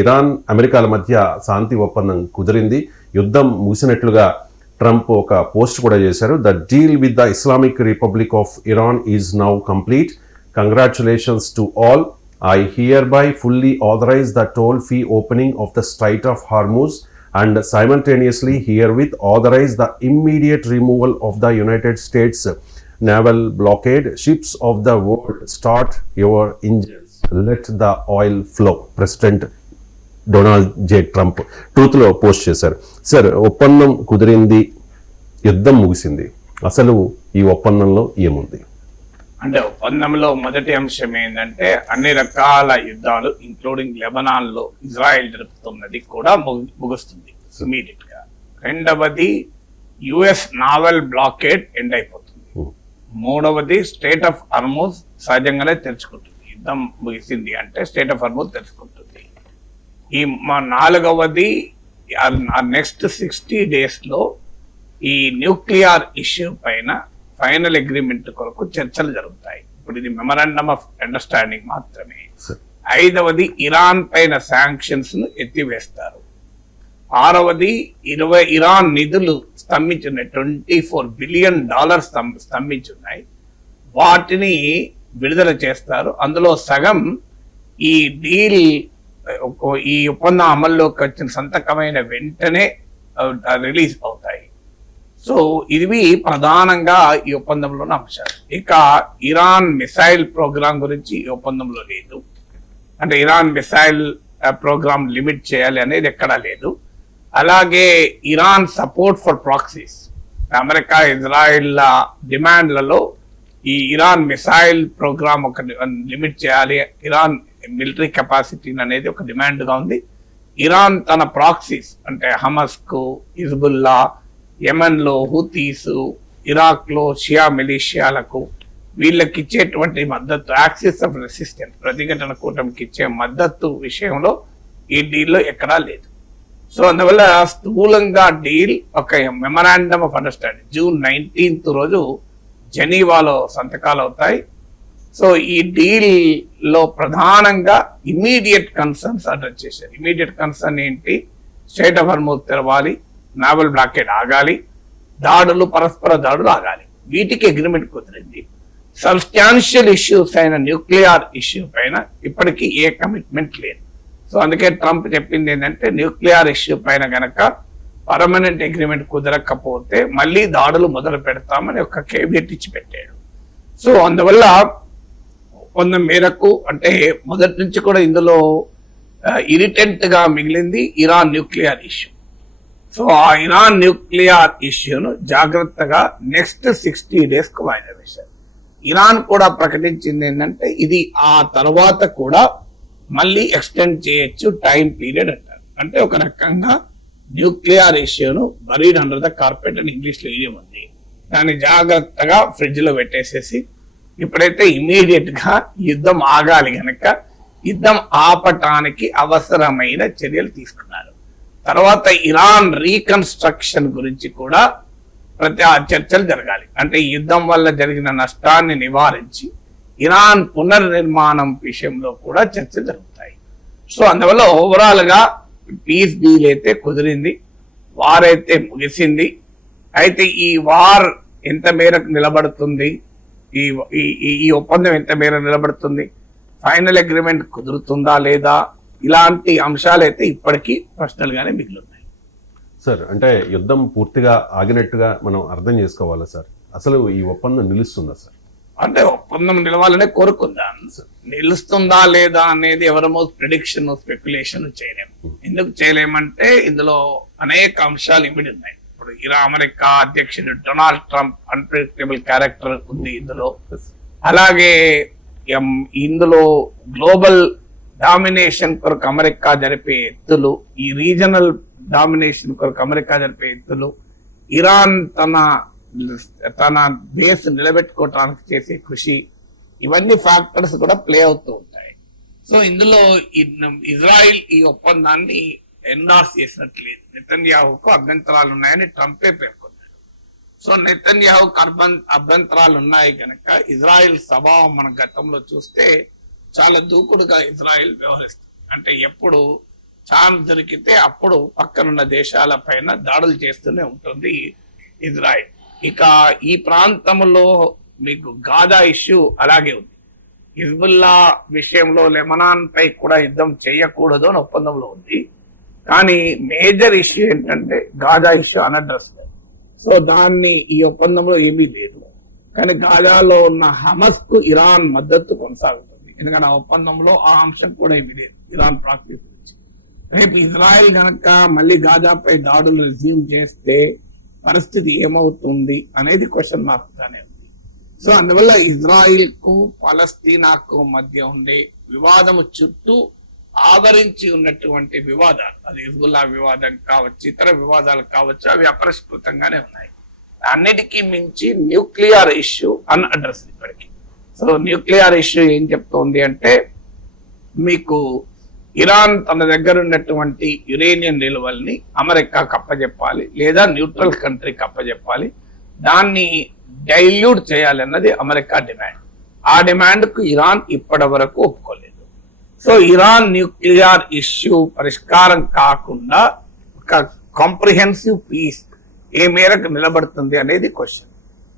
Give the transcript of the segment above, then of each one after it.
Iran అమెరికాల మధ్య శాంతి ఒప్పందం కుదిరింది, యుద్ధం ముగిసినట్లుగా ట్రంప్ ఒక పోస్ట్ కూడా చేశారు. The deal with the Islamic republic of Iran is now complete. Congratulations to all. I hereby fully authorize the toll-free opening of the Strait of Hormuz and simultaneously herewith authorize the immediate removal of the United States naval blockade. Ships of the world, start your engines. Let the oil flow. President Donald J Trump ట్రూత్లో post చేశారు. Sir, ఒప్పందం కుదిరింది, యుద్ధం ముగిసింది, అసలు ఈ ఒప్పందంలో ఏముంది? అంటే ఒప్పందంలో మొదటి అంశం ఏంటంటే అన్ని రకాల యుద్ధాలు ఇంక్లూడింగ్ లెబనాన్లో ఇజ్రాయెల్ జరుపుతున్నది కూడా ముగుస్తుంది ఇమీడియట్ గా. రెండవది యుఎస్ నావల్ బ్లాకేడ్ ఎండ్ అయిపోతుంది. మూడవది స్టేట్ ఆఫ్ హర్మూజ్ సహజంగానే తెరుచుకుంటుంది. యుద్ధం ముగిసింది అంటే స్టేట్ ఆఫ్ హర్మూజ్ తెరుచుకుంటుంది. ఈ నాలుగవది నెక్స్ట్ 60 days లో ఈ న్యూక్లియర్ ఇష్యూ పైన ఫైనల్ అగ్రిమెంట్ కొరకు చర్చలు జరుగుతాయి. ఇప్పుడు ఇది మెమరాండమ్ ఆఫ్ అండర్స్టాండింగ్ మాత్రమే. ఐదవది ఇరాన్ పైన శాంక్షన్స్ ను ఎత్తివేస్తారు. ఆరవది ఇరాన్ నిధులు స్తంభించున్నాయి, $24 billion స్తంభించున్నాయి, వాటిని విడుదల చేస్తారు. అందులో సగం ఈ డీల్ ఈ ఒప్పందం అమల్లోకి వచ్చిన సంతకమైన వెంటనే రిలీజ్ అవుతాయి. సో ఇవి ప్రధానంగా ఈ ఒప్పందంలోని అంశాలు. ఇక ఇరాన్ మిసైల్ ప్రోగ్రాం గురించి ఈ ఒప్పందంలో లేదు. అంటే ఇరాన్ మిసైల్ ప్రోగ్రామ్ లిమిట్ చేయాలి అనేది ఎక్కడా లేదు. అలాగే Iran support for proxies, America Israel డిమాండ్లలో ఈ ఇరాన్ మిసైల్ ప్రోగ్రామ్ ఒక లిమిట్ చేయాలి, ఇరాన్ మిలిటరీ కెపాసిటీ అనేది ఒక డిమాండ్ గా ఉంది. ఇరాన్ తన ప్రాక్సీస్ అంటే హమస్ కు, హిజ్బుల్లా, యెమెన్ లో హూతీస్, ఇరాక్ లో షియా మిలిషియాలకు వీళ్ళకి ఇచ్చేటువంటి మద్దతు, యాక్సిస్ ఆఫ్ రెసిస్టెన్స్ ప్రతిఘటన కూటమికి ఇచ్చే మద్దతు విషయంలో ఈ డీల్లో ఎక్కడా లేదు. సో అందువల్ల స్థూలంగా డీల్ ఒక memorandum of understanding June 19th రోజు జెనీవాలో సంతకాలు అవుతాయి. సో ఈ డీల్ లో ప్రధానంగా ఇమీడియట్ కన్సర్న్స్ అడ్రస్ చేశారు. ఇమీడియట్ కన్సర్న్ ఏంటి? స్టేట్ ఆఫ్ హర్మూజ్ తెరవాలి, నావల్ బ్లాకేడ్ ఆగాలి, దాడులు, పరస్పర దాడులు ఆగాలి. వీటికి అగ్రిమెంట్ కుదిరింది. సబ్స్టాన్షియల్ ఇష్యూస్ అయిన న్యూక్లియర్ ఇష్యూ పైన ఇప్పటికీ ఏ కమిట్మెంట్ లేదు. సో అందుకే ట్రంప్ చెప్పింది ఏంటంటే న్యూక్లియర్ ఇష్యూ పైన గనక పర్మనెంట్ అగ్రిమెంట్ కుదరకపోతే మళ్ళీ దాడులు మొదలు పెడతామని ఒక కేబినెట్ ఇచ్చి పెట్టాడు. సో అందువల్ల ఒప్పందం మేరకు అంటే మొదటి నుంచి కూడా ఇందులో ఇరిటెంట్ గా మిగిలింది ఇరాన్ న్యూక్లియర్ ఇష్యూ. సో ఆ ఇరాన్ న్యూక్లియర్ ఇష్యూను జాగ్రత్తగా నెక్స్ట్ 60 days కు వాయిదా వేశారు. ఇరాన్ కూడా ప్రకటించింది ఏంటంటే ఇది ఆ తర్వాత కూడా మళ్ళీ ఎక్స్టెండ్ చేయొచ్చు టైం పీరియడ్ అంటారు. అంటే ఒక రకంగా న్యూక్లియర్ ఇష్యూను బరీడ్ అండర్ ద కార్పెట్ అని ఇంగ్లీష్ లో ఇడియం ఉంది, దాన్ని జాగ్రత్తగా ఫ్రిడ్జ్ లో పెట్టేసేసి ఇప్పుడైతే ఇమీడియట్ గా యుద్ధం ఆగాలి గనక యుద్ధం ఆపటానికి అవసరమైన చర్యలు తీసుకున్నారు. తర్వాత ఇరాన్ రీకన్స్ట్రక్షన్ గురించి కూడా చర్చలు జరగాలి. అంటే యుద్ధం వల్ల జరిగిన నష్టాన్ని నివారించి ఇరాన్ పునర్నిర్మాణం విషయంలో కూడా చర్చలు జరుగుతాయి. సో అందువల్ల ఓవరాల్ గా పీస్ డీల్ అయితే కుదిరింది, వార్ అయితే ముగిసింది. అయితే ఈ వార్ ఎంత మేరకు నిలబడుతుంది, ఈ ఒప్పందం ఎంత మేరకు నిలబడుతుంది, ఫైనల్ అగ్రిమెంట్ కుదురుతుందా లేదా, ఇలాంటి అంశాలు అయితే ఇప్పటికీ ప్రశ్నలుగానే మిగిలిన్నాయి. సార్, అంటే యుద్ధం పూర్తిగా ఆగినట్టుగా మనం అర్థం చేసుకోవాలా సార్? అసలు ఈ ఒప్పందం నిలుస్తుందా సార్? అంటే ఒప్పందం నిలవాలనే కోరుకుందాం. నిలుస్తుందా లేదా అనేది ఎవరమో ప్రిడిక్షన్, స్పెక్యులేషన్ చేయలేము. ఎందుకు చేయలేమంటే ఇందులో అనేక అంశాలు ఇమిడి ఉన్నాయి. ఇప్పుడు అమెరికా అధ్యక్షుడు డొనాల్డ్ ట్రంప్ అన్ప్రెడిక్టబుల్ క్యారెక్టర్ ఉంది ఇందులో. అలాగే ఇందులో గ్లోబల్ డామినేషన్ కొరకు అమెరికా జరిపే ఎత్తులు, ఈ రీజనల్ డామినేషన్ కొరకు అమెరికా జరిపే ఎత్తులు, ఇరాన్ తన బేస్ నిలబెట్టుకోవటానికి చేసే కృషి, ఇవన్నీ ఫ్యాక్టర్స్ కూడా ప్లే అవుతూ ఉంటాయి. సో ఇందులో ఇజ్రాయిల్ ఈ ఒప్పందాన్ని ఎండార్స్ చేసినట్లేదు. నెతన్యాహుకు అభ్యంతరాలు ఉన్నాయని ట్రంపే పేర్కొన్నాడు. సో నెతన్యాహుకు అభ్యంతరాలు ఉన్నాయి కనుక ఇజ్రాయిల్ స్వభావం మనం గతంలో చూస్తే చాలా దూకుడుగా ఇజ్రాయిల్ వ్యవహరిస్తుంది. అంటే ఎప్పుడు ఛాన్స్ దొరికితే అప్పుడు పక్కనున్న దేశాల పైన దాడులు చేస్తూనే ఉంటుంది ఇజ్రాయిల్. ఇక ఈ ప్రాంతంలో మీకు గాజా ఇష్యూ అలాగే ఉంది. హిజ్బుల్లా విషయంలో లెబనాన్ పై కూడా యుద్ధం చేయకూడదు అని ఒప్పందంలో ఉంది. కానీ మేజర్ ఇష్యూ ఏంటంటే గాజా ఇష్యూ అనడ్రస్. సో దాన్ని ఈ ఒప్పందంలో ఏమీ లేదు. కానీ గాజాలో ఉన్న హమస్ కు ఇరాన్ మద్దతు కొనసాగుతుంది. ఎందుకంటే ఆ ఒప్పందంలో ఆ అంశం కూడా ఏమీ లేదు ఇరాన్ ప్రాక్టీస్ గురించి. రేపు ఇజ్రాయెల్ గనక మళ్ళీ గాజాపై దాడులు రిజ్యూమ్ చేస్తే పరిస్థితి ఏమవుతుంది అనేది క్వశ్చన్ మార్క్ గానే ఉంది. సో అందువల్ల ఇజ్రాయిల్ కు పాలస్తీనాకు మధ్య ఉండే వివాదము చుట్టూ ఆవరించి ఉన్నటువంటి వివాదాలు, అది హిజ్బుల్లా వివాదం కావచ్చు, ఇతర వివాదాలు కావచ్చు, అవి అపరిష్కృతంగానే ఉన్నాయి. అన్నిటికీ మించి న్యూక్లియర్ ఇష్యూ అన్అడ్రస్ ఇప్పటికీ. సో న్యూక్లియర్ ఇష్యూ ఏం చెప్తోంది అంటే మీకు ఇరాన్ తన దగ్గర ఉన్నటువంటి యురేనియం నిల్వల్ని అమెరికా కప్పజెప్పాలి, లేదా న్యూట్రల్ కంట్రీకి కప్పజెప్పాలి. దాన్ని డైల్యూట్ చేయాలన్నది అమెరికా డిమాండ్. ఆ డిమాండ్ కు ఇరాన్ ఇప్పటి వరకు ఒప్పుకోలేదు. సో ఇరాన్ న్యూక్లియర్ ఇష్యూ పరిష్కారం కాకుండా ఒక కాంప్రిహెన్సివ్ పీస్ ఏ మేరకు నిలబడుతుంది అనేది క్వశ్చన్.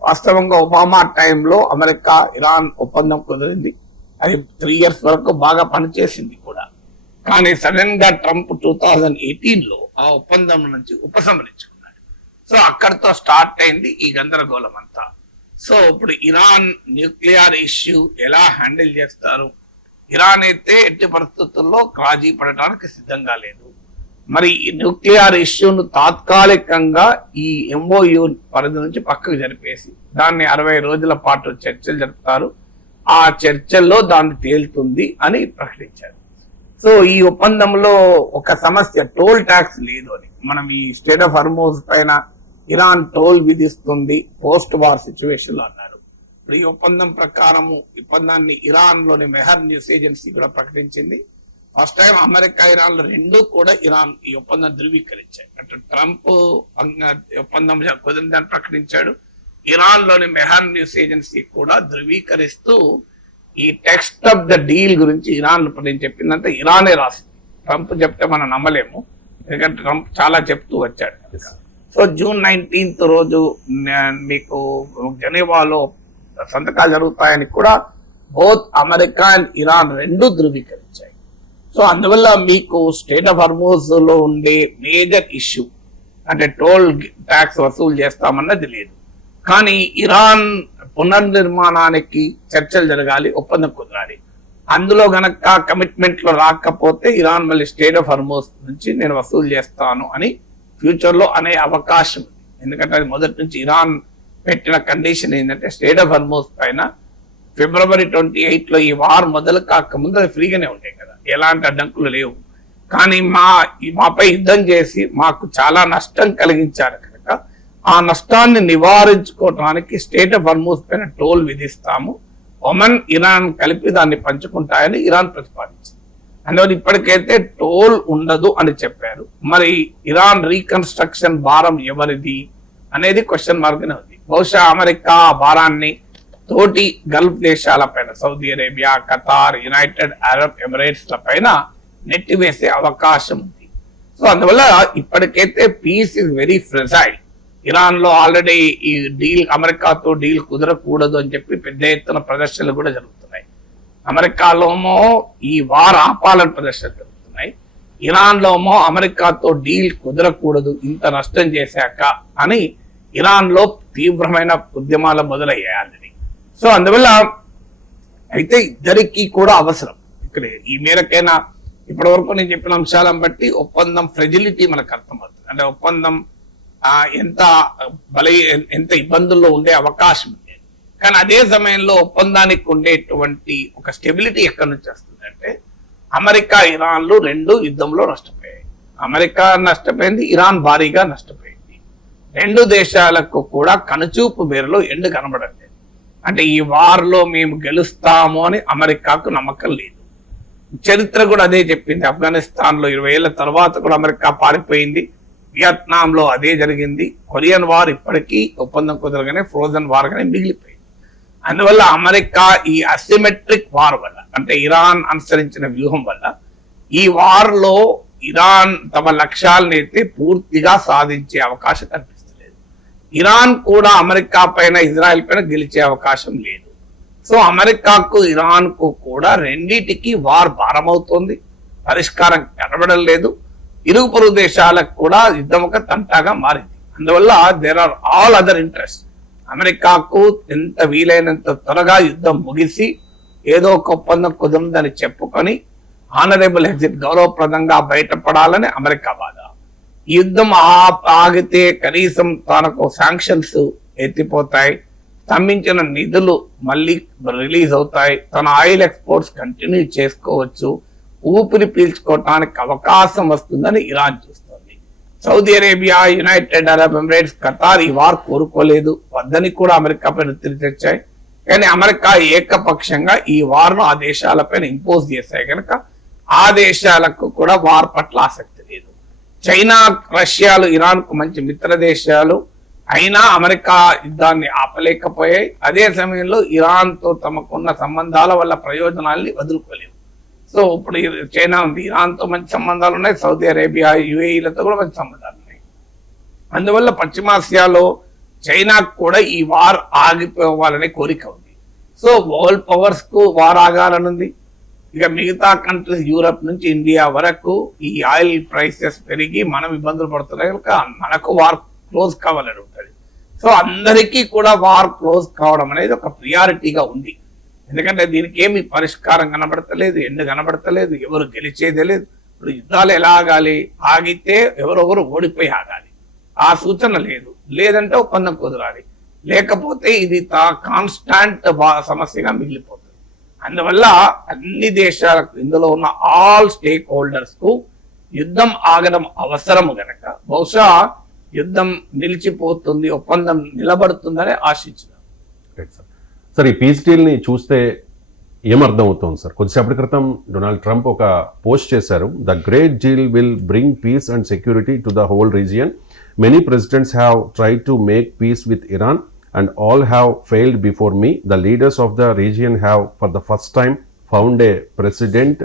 వాస్తవంగా ఒబామా టైంలో అమెరికా ఇరాన్ ఒప్పందం కుదిరింది. అది 3 years వరకు బాగా పనిచేసింది కూడా. కానీ సడన్ గా ట్రంప్ 2018లో ఆ ఒప్పందం నుంచి ఉపసంహరించుకున్నాడు. సో అక్కడితో స్టార్ట్ అయింది ఈ గందరగోళం అంతా. సో ఇప్పుడు ఇరాన్ న్యూక్లియర్ ఇష్యూ ఎలా హ్యాండిల్ చేస్తారు? ఇరాన్ అయితే ఎట్టి పరిస్థితుల్లో రాజీ పడటానికి సిద్ధంగా లేదు. మరి ఈ న్యూక్లియర్ ఇష్యూను తాత్కాలికంగా ఈ ఎంఓయు పరిధి నుంచి పక్కకు జరిపేసి దాన్ని 60 రోజుల పాటు చర్చలు జరుపుతారు. ఆ చర్చల్లో దాన్ని తేలుతుంది అని ప్రకటించారు. సో ఈ ఒప్పందంలో ఒక సమస్య టోల్ ట్యాక్స్ లేదు అని. మనం ఈ స్టేట్ ఆఫ్ హార్మోజ్ పైన ఇరాన్ టోల్ విధిస్తుంది పోస్ట్ వార్ సిచ్యువేషన్ లో అన్నారు. ఇప్పుడు ఈ ఒప్పందం ప్రకారము ఒప్పందాన్ని ఇరాన్ లోని మెహర్ న్యూస్ ఏజెన్సీ కూడా ప్రకటించింది. ఫస్ట్ టైం అమెరికా ఇరాన్ లో రెండు కూడా ఇరాన్ ఈ ఒప్పందం ధృవీకరించాయి. అటు ట్రంప్ ఒప్పందం కుదిరిందని ప్రకటించాడు, ఇరాన్ లోని మెహర్ న్యూస్ ఏజెన్సీ కూడా ధృవీకరిస్తూ ఈ టెక్స్ట్ ఆఫ్ ద డీల్ గురించి ఇరాన్ నేను చెప్పిందంటే ఇరానే రాసింది. ట్రంప్ చెప్తే మనం నమ్మలేము, ఎందుకంటే ట్రంప్ చాలా చెప్తూ వచ్చాడు. సో June 19th రోజు మీకు జెనీవాలో సంతకాలు జరుగుతాయని కూడా బోత్ అమెరికా అండ్ ఇరాన్ రెండు ధృవీకరించాయి. సో అందువల్ల మీకు స్టేట్ ఆఫ్ హార్మోజ్ లో ఉండే మేజర్ ఇష్యూ అంటే టోల్ ట్యాక్స్ వసూలు చేస్తామన్నది లేదు. కానీ ఇరాన్ పునర్నిర్మాణానికి చర్చలు జరగాలి, ఒప్పందం కుదరాలి. అందులో గనక కమిట్మెంట్ లో రాకపోతే ఇరాన్ మళ్ళీ స్టేట్ ఆఫ్ హార్మోజ్ నుంచి నేను వసూలు చేస్తాను అని ఫ్యూచర్ లో అనే అవకాశం ఉంది. ఎందుకంటే అది మొదటి నుంచి ఇరాన్ పెట్టిన కండిషన్ ఏంటంటే స్టేట్ ఆఫ్ హార్మోజ్ పైన February 28లో ఈ వార్ మొదలు కాకముందు అది ఫ్రీగానే ఉంటాయి కదా, ఎలాంటి అడ్డంకులు లేవు. కానీ మాపై యుద్ధం చేసి మాకు చాలా నష్టం కలిగించారు కనుక ఆ నష్టాన్ని నివారించుకోవడానికి స్టేట్ ఆఫ్ హార్మోజ్ పైన టోల్ విధిస్తాము, ఒమన్ ఇరాన్ కలిపి దాన్ని పంచుకుంటాయని ఇరాన్ ప్రతిపాదించింది. అందువల్ల ఇప్పటికైతే టోల్ ఉండదు అని చెప్పారు. మరి ఇరాన్ రీకన్స్ట్రక్షన్ భారం ఎవరిది అనేది క్వశ్చన్ మార్క్నే ఉంది. బహుశా అమెరికా భారాన్ని తోటి గల్ఫ్ దేశాల పైన Saudi Arabia, Qatar, United Arab Emirates ల పైన నెట్టివేసే అవకాశం ఉంది. సో అందువల్ల ఇప్పటికైతే peace is very fragile. Iran లో ఆల్రెడీ ఈ డీల్ అమెరికాతో డీల్ కుదరకూడదు అని చెప్పి పెద్ద ఎత్తున ప్రదర్శనలు కూడా జరుగుతున్నాయి. అమెరికాలోమో ఈ వార్ ఆపాలని ప్రదర్శనలు జరుగుతున్నాయి, ఇరాన్ లోమో అమెరికాతో డీల్ కుదరకూడదు ఇంత నష్టం చేశాక అని ఇరాన్ లో తీవ్రమైన ఉద్యమాలు మొదలయ్యాయి. సో అందువల్ల అయితే ఇద్దరికి కూడా అవసరం. ఇక్కడ ఈ మేరకైనా ఇప్పటి వరకు నేను చెప్పిన అంశాలను బట్టి ఒప్పందం ఫ్రెజిలిటీ మనకు అర్థమవుతుంది. అంటే ఒప్పందం ఎంత ఇబ్బందుల్లో ఉండే అవకాశం ఉంది. కానీ అదే సమయంలో ఒప్పందానికి ఉండేటువంటి ఒక స్టెబిలిటీ ఎక్కడి నుంచి వస్తుంది అంటే అమెరికా ఇరాన్లు రెండు యుద్ధంలో నష్టపోయాయి. అమెరికా నష్టపోయింది, ఇరాన్ భారీగా నష్టపోయింది. రెండు దేశాలకు కూడా కనుచూపు మేరలో ఎండు కనబడలేదు. అంటే ఈ వార్ లో మేము గెలుస్తాము అని అమెరికాకు నమ్మకం లేదు. చరిత్ర కూడా అదే చెప్పింది. ఆఫ్ఘనిస్తాన్ లో 20 ఏళ్ల తర్వాత కూడా అమెరికా పారిపోయింది, వియత్నాం లో అదే జరిగింది. కొరియన్ వార్ ఇప్పటికీ ఒప్పందం కుదరగానే ఫ్రోజన్ వార్ గానే మిగిలిపోయింది. అందువల్ల అమెరికా ఈ అసిమెట్రిక్ వార్ వల్ల అంటే ఇరాన్ అనుసరించిన వ్యూహం వల్ల ఈ వార్ లో ఇరాన్ తమ లక్ష్యాలను అయితే పూర్తిగా సాధించే అవకాశం కనిపిస్తలేదు. ఇరాన్ కూడా అమెరికా పైన ఇజ్రాయెల్ పైన గెలిచే అవకాశం లేదు. సో అమెరికాకు ఇరాన్ కు కూడా రెండిటికి వార్ భారమవుతోంది, పరిష్కారం కనబడం లేదు. ఇరుగు పొరుగు దేశాలకు కూడా యుద్ధం ఒక తంటాగా మారింది. అందువల్ల there are all other interest. అమెరికాకు ఎంత వీలైనంత త్వరగా యుద్ధం ముగిసి ఏదో ఒక ఒప్పందం కుదిరిందని చెప్పుకొని ఆనరబుల్ ఎగ్జిట్ గౌరవప్రదంగా బయటపడాలని అమెరికా బాధ. ఈ యుద్ధం ఆగితే కనీసం తనకు శాంక్షన్స్ ఎత్తిపోతాయి, స్తంభించిన నిధులు మళ్ళీ రిలీజ్ అవుతాయి, తన ఆయిల్ ఎక్స్పోర్ట్స్ కంటిన్యూ చేసుకోవచ్చు, ఊపిరి పీల్చుకోవటానికి అవకాశం వస్తుందని ఇరాన్ చూస్తుంది. Saudi Arabia, United Arab Emirates, Qatar ఈ వార్ కోరుకోలేదు, వద్దని కూడా అమెరికా పైన ఒత్తిడి తెచ్చాయి. కానీ అమెరికా ఏకపక్షంగా ఈ వార్ను ఆ దేశాలపైన ఇంపోజ్ చేశాయి కనుక ఆ దేశాలకు కూడా వార్ పట్ల ఆసక్తి లేదు. చైనా, రష్యాలు ఇరాన్ కు మంచి మిత్ర దేశాలు అయినా అమెరికా యుద్ధాన్ని ఆపలేకపోయాయి. అదే సమయంలో ఇరాన్ తో తమకున్న సంబంధాల వల్ల ప్రయోజనాల్ని వదులుకోలేవు. సో ఇప్పుడు చైనా ఉంది, ఇరాన్ తో మంచి సంబంధాలు ఉన్నాయి, సౌదీ అరేబియా, యుఏఈలతో కూడా మంచి సంబంధాలు ఉన్నాయి. అందువల్ల పశ్చిమాసియాలో చైనాకు కూడా ఈ వార్ ఆగిపోవాలనే కోరిక ఉంది. సో వరల్డ్ పవర్స్ కు వార్ ఆగాలనుంది. ఇక మిగతా కంట్రీస్ యూరప్ నుంచి ఇండియా వరకు ఈ ఆయిల్ ప్రైసెస్ పెరిగి మనం ఇబ్బందులు పడుతున్నాయి కనుక మనకు వార్ క్లోజ్ కావాలని ఉంటుంది. సో అందరికీ కూడా వార్ క్లోజ్ కావడం అనేది ఒక ప్రియారిటీగా ఉంది. ఎందుకంటే దీనికి ఏమి పరిష్కారం కనబడతలేదు, ఎండు కనబడతలేదు, ఎవరు గెలిచేదే లేదు. ఇప్పుడు యుద్ధాలు ఎలా ఆగాలి? ఆగితే ఎవరొకరు ఓడిపోయి ఆగాలి, ఆ సూచన లేదు. లేదంటే ఒప్పందం కుదరాలి, లేకపోతే ఇది కాన్స్టాంట్ సమస్యగా మిగిలిపోతుంది. అందువల్ల అన్ని దేశాలకు, ఇందులో ఉన్న ఆల్ స్టేక్ హోల్డర్స్ కు యుద్ధం ఆగడం అవసరము గనక బహుశా యుద్ధం నిలిచిపోతుంది, ఒప్పందం నిలబడుతుందని ఆశించినాం. సార్, ఈ పీస్ డీల్ ని చూస్తే ఏమర్థం అవుతుంది సార్? కొద్దిసేపటి క్రితం డొనాల్డ్ ట్రంప్ ఒక పోస్ట్ చేశారు. The great deal will bring peace and security to the whole region. Many presidents have tried to make peace with Iran and all have failed before me. The leaders of the region have for the first time found a president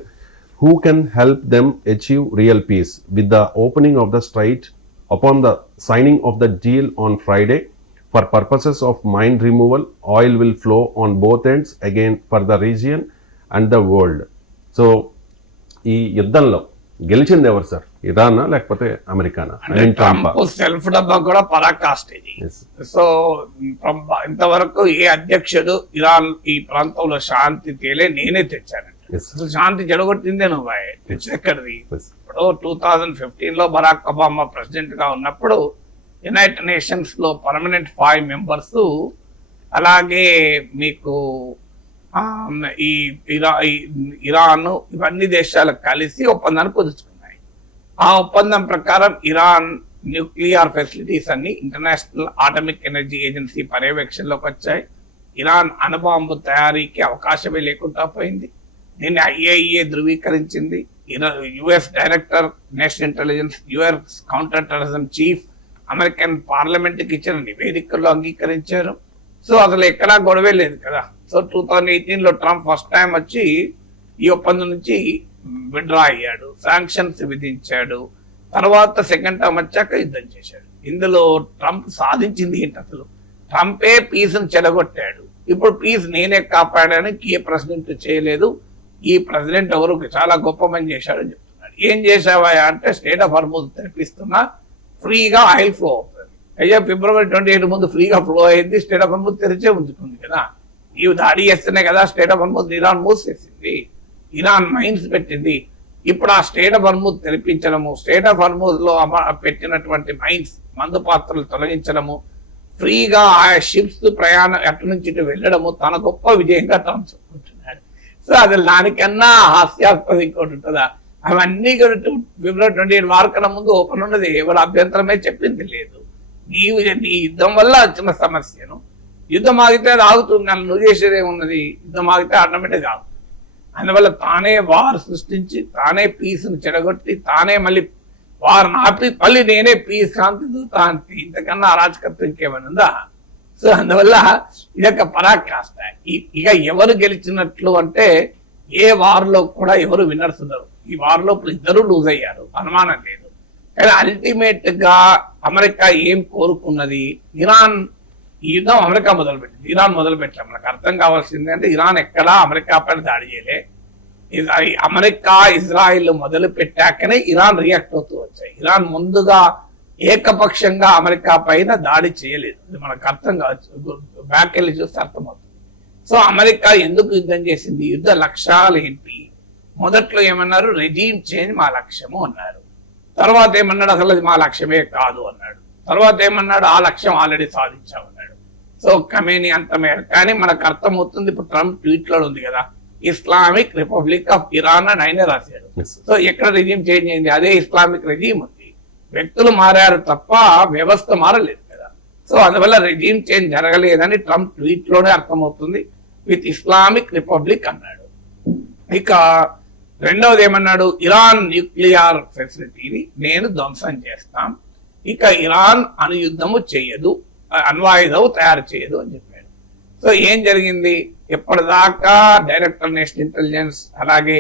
who can help them achieve real peace. With the opening of the strait upon the signing of the deal on Friday, for purposes of mine removal, oil will flow on both ends again for the region and the world. So, ఈ యుద్ధంలో గెలిచింది ఎవరు sir? ఇరానా లేకపోతే అమెరికానా? Trump self డబ్బా కూడా పరాకాష్ట ఇది. So ఇంతవరకు ఏ అధ్యక్షుడు ఇరాన్ ఈ ప్రాంతంలో శాంతి తేలే నేనే తెచ్చానంటే శాంతి చెడగొట్టిందే నువ్వు తెచ్చెక్కడిది. ఇప్పుడు 2015 లో బరాక్ ఒబామా ప్రెసిడెంట్ గా ఉన్నప్పుడు యునైటెడ్ నేషన్స్ లో పర్మనెంట్ 5 మెంబర్స్, అలాగే మీకు ఈ ఇరాన్, ఇవన్నీ దేశాలు కలిసి ఒప్పందాన్ని కుదుర్చుకున్నాయి. ఆ ఒప్పందం ప్రకారం ఇరాన్ న్యూక్లియర్ ఫెసిలిటీస్ అన్ని ఇంటర్నేషనల్ ఆటమిక్ ఎనర్జీ ఏజెన్సీ పర్యవేక్షణలోకి వచ్చాయి. ఇరాన్ అణుబాంబు తయారీకి అవకాశమే లేకుండా పోయింది. దీన్ని IAEA ధృవీకరించింది. US director national intelligence, US counter terrorism chief American parliament కి ఇచ్చిన నివేదికల్లో అంగీకరించారు. సో అసలు ఎక్కడా గొడవే లేదు కదా. సో 2018 లో ట్రంప్ ఫస్ట్ టైం వచ్చి ఈ ఒప్పందం నుంచి విడ్రా అయ్యాడు, శాంక్షన్స్ విధించాడు. తర్వాత సెకండ్ టైం వచ్చాక యుద్ధం చేశాడు. ఇందులో ట్రంప్ సాధించింది ఏంటి? అసలు ట్రంపే పీస్ని చెడగొట్టాడు. ఇప్పుడు పీస్ నేనే కాపాడాను, ఏ ప్రెసిడెంట్ చేయలేదు, ఈ ప్రెసిడెంట్ ఎవరు చాలా గొప్ప పని చేశాడని చెప్తున్నాడు. ఏం చేసావా అంటే స్టేట్ ఆఫ్ హార్మోజ్ తెరిపిస్తున్నా, ఫ్రీగా ఆయిల్ ఫ్లో అవుతుంది. అయ్యా February 28 ముందు ఫ్రీగా ఫ్లో అయింది, స్టేట్ ఆఫ్ హార్మోజ్ తెరిచే ఉంచుకుంది కదా. నీవు దాడి చేస్తేనే కదా స్టేట్ ఆఫ్ హార్మోజ్ ఇరాన్ మూసేసింది, ఇరాన్ మైన్స్ పెట్టింది. ఇప్పుడు ఆ స్టేట్ ఆఫ్ హార్మోజ్ తెరిపించడము, స్టేట్ ఆఫ్ హార్మోజ్ లో పెట్టినటువంటి మైన్స్ మందు పాత్రలు తొలగించడము, ఫ్రీగా ఆ షిప్స్ ప్రయాణం అటు నుంచి ఇటు వెళ్ళడము తన గొప్ప విజయంగా ట్రంప్ చెప్పుకుంటున్నాడు. సో అది దానికన్నా హాస్యాస్పదం ఇంకోటి ఉంటుందా? అవన్నీ February 28 వార్ కన్నా ముందు ఓపెన్ ఉన్నది, ఎవరు అభ్యంతరమే చెప్పింది లేదు. నీ యుద్ధం వల్ల వచ్చిన సమస్యను యుద్ధం ఆగితే అది ఆగుతుంది, నువ్వు చేసేది ఏమున్నది? యుద్ధం ఆగితే ఆటోమేటిక్ ఆగుతుంది. అందువల్ల తానే వార్ సృష్టించి, తానే పీస్ని చెడగొట్టి, తానే మళ్ళీ వారు ఆపి మళ్ళీ నేనే పీస్ శాంతి దూతాంతి, ఇంతకన్నా అరాచకత్వం ఇంకేమైనా ఉందా? సో అందువల్ల ఇదొక పరాకాష్ట. ఇక ఎవరు గెలిచినట్లు అంటే ఏ వార్లో కూడా ఎవరు విన్నర్స్ ఉన్నారు. ఈ వార్లో ఇప్పుడు ఇద్దరు లూజ్ అయ్యారు, అనుమానం లేదు. కానీ అల్టిమేట్ గా అమెరికా ఏం కోరుకున్నది, ఇరాన్ ఈ యుద్ధం అమెరికా మొదలుపెట్టింది, ఇరాన్ మొదలుపెట్టాం. మనకు అర్థం కావాల్సింది అంటే ఇరాన్ ఎక్కడా అమెరికా పైన దాడి చేయలే. అమెరికా ఇజ్రాయిల్ మొదలు పెట్టాకనే ఇరాన్ రియాక్ట్ అవుతూ వచ్చాయి. ఇరాన్ ముందుగా ఏకపక్షంగా అమెరికా పైన దాడి చేయలేదు, ఇది మనకు అర్థం కావచ్చు, బ్యాక్ వెళ్ళి చూస్తే అర్థమవుతుంది. సో అమెరికా ఎందుకు యుద్ధం చేసింది, యుద్ధ లక్ష్యాలు ఏంటి? మొదట్లో ఏమన్నారు, రెజీమ్ చేంజ్ మా లక్ష్యము అన్నారు. తర్వాత ఏమన్నాడు, అసలు అది మా లక్ష్యమే కాదు అన్నాడు. తర్వాత ఏమన్నాడు, ఆ లక్ష్యం ఆల్రెడీ సాధించామన్నాడు. సో కమేని అంతమే. కానీ మనకు అర్థమవుతుంది, ఇప్పుడు ట్రంప్ ట్వీట్ లో ఉంది కదా, ఇస్లామిక్ రిపబ్లిక్ ఆఫ్ ఇరాన్ అని ఆయనే రాశాడు. సో ఎక్కడ రెజీమ్ చేంజ్ అయింది, అదే ఇస్లామిక్ రెజీమ్ ఉంది. వ్యక్తులు మారారు తప్ప వ్యవస్థ మారలేదు కదా. సో అందువల్ల రెజీమ్ చేంజ్ జరగలేదని ట్రంప్ ట్వీట్ లోనే అర్థమవుతుంది. విత్ ఇస్లామిక్ రిపబ్లిక్ అన్నాడు. ఇక రెండవది ఏమన్నాడు, ఇరాన్ న్యూక్లియర్ ఫెసిలిటీని నేను ధ్వంసం చేస్తాం, ఇక ఇరాన్ అణుయుద్ధము చేయదు, అణ్వాయుధం తయారు చేయదు అని చెప్పాడు. సో ఏం జరిగింది, ఎప్పటిదాకా డైరెక్టర్ నేషనల్ ఇంటెలిజెన్స్ అలాగే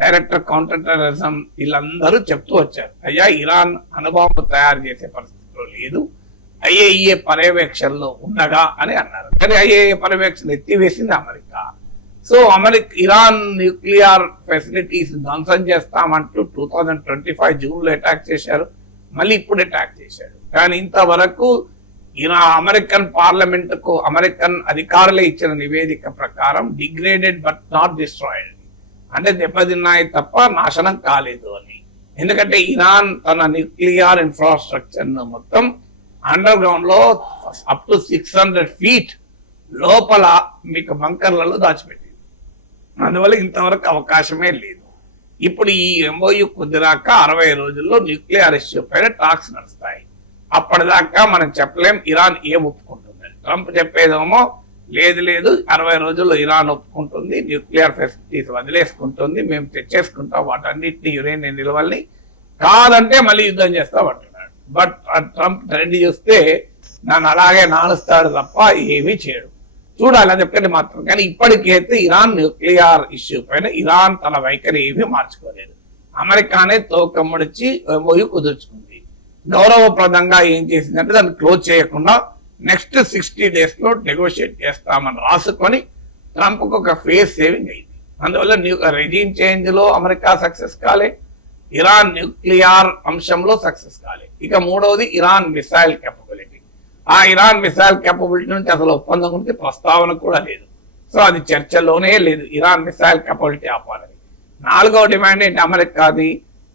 డైరెక్టర్ కౌంటర్ టెర్రరిజం వీళ్ళందరూ చెప్తూ వచ్చారు, అయ్యా ఇరాన్ అణుబాంబు తయారు చేసే పరిస్థితిలో లేదు, ఐఏఈఏ పర్యవేక్షణలో ఉండగా అని అన్నారు. కానీ ఐఏఈఏ పర్యవేక్షణ ఎత్తివేసింది America. So Iran nuclear facilities ధ్వంసం చేస్తామంటూ 2025 జూన్ లో అటాక్ చేశారు, మళ్ళీ ఇప్పుడు అటాక్ చేశాడు. కానీ ఇంతవరకు అమెరికన్ పార్లమెంట్ కు అమెరికన్ అధికారులే ఇచ్చిన నివేదిక ప్రకారం డిగ్రేడెడ్ బట్ నాట్ డిస్ట్రాయిడ్, అంటే దెబ్బతిన్నాయి తప్ప నాశనం కాలేదు అని. ఎందుకంటే ఇరాన్ తన న్యూక్లియర్ ఇన్ఫ్రాస్ట్రక్చర్ ను మొత్తం అండర్ గ్రౌండ్ లో అప్ టు 600 feet లోపల మీకు బంకర్లలో దాచిపెట్టింది. అందువల్ల ఇంతవరకు అవకాశమే లేదు. ఇప్పుడు ఈ ఎంఓయు కుదిరాక 60 రోజుల్లో న్యూక్లియర్ ఇష్యూ పైన టాక్స్ నడుస్తాయి. అప్పటిదాకా మనం చెప్పలేం ఇరాన్ ఏం ఒప్పుకుంటుందని. ట్రంప్ చెప్పేదేమో లేదు 60 రోజుల్లో ఇరాన్ ఒప్పుకుంటుంది, న్యూక్లియర్ ఫెసిలిటీస్ వదిలేసుకుంటుంది, మేము తెచ్చేసుకుంటాం వాటన్నిటిని యురేనియం నిల్వల్ని, కాదంటే మళ్ళీ యుద్ధం చేస్తాం అంటున్నాడు. బట్ ట్రంప్ ట్రెండ్ చూస్తే నన్ను అలాగే నానుస్తాడు తప్ప ఏమీ చేయడు. చూడాలి అది ఒక్కటి మాత్రం. కానీ ఇప్పటికైతే ఇరాన్ న్యూక్లియర్ ఇష్యూ పైన ఇరాన్ తన వైఖరి ఏమీ మార్చుకోలేదు. అమెరికానే తోక ముడిచి ఎంఓయు కుదుర్చుకుంది. గౌరవప్రదంగా ఏం చేసిందంటే దాన్ని క్లోజ్ చేయకుండా నెక్స్ట్ 60 days లో నెగోషియేట్ చేస్తామని రాసుకొని ట్రంప్కి ఒక ఫేస్ సేవింగ్ అయింది. అందువల్ల రెజీమ్ చేంజ్ లో అమెరికా సక్సెస్ కాలే, ఇరాన్ న్యూక్లియర్ అంశంలో సక్సెస్ కాలే. ఇక మూడవది ఇరాన్ మిసైల్ కెపబిలిటీ. ఆ ఇరాన్ మిసైల్ కెపబిలిటీ నుంచి అసలు ఒప్పందం గురించి ప్రస్తావన కూడా లేదు. సో అది చర్చలోనే లేదు, ఇరాన్ మిసైల్ కెపబిలిటీ ఆపాలని. నాలుగవ డిమాండ్ ఏంటి అమెరికాది,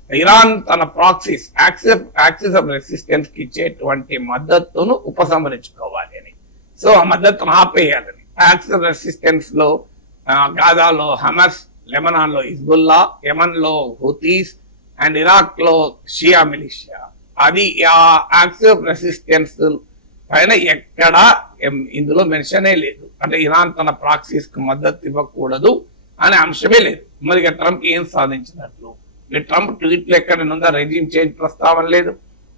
ఇరాన్ తన ప్రాక్సీస్ యాక్సిస్ ఆఫ్ రెసిస్టెన్స్ కి ఇచ్చేటువంటి మద్దతును ఉపసంహరించుకోవాలి అని. సో ఆ మద్దతును ఆపేయాలని. యాక్సిస్ ఆఫ్ రెసిస్టెన్స్ లో గాజాలో హమస్, లెబనాన్ లో హిజ్బుల్లా, యమన్ లో హూతీస్ అండ్ ఇరాక్ లో షియా మిలిషియా. అది ఆ యాక్సిస్ ఆఫ్ రెసిస్టెన్స్ పైన ఎక్కడా ఇందులో మెన్షనే లేదు. అంటే ఇరాన్ తన ప్రాక్సీస్ కు మద్దతు ఇవ్వకూడదు అనే అంశమే లేదు. మరి ట్రంప్ ఏం సాధించినట్లు, ట్రంప్ ట్వీట్లు ఎక్కడనుందా రెజీమ్ చేంజ్ ప్రస్తావన లేదు,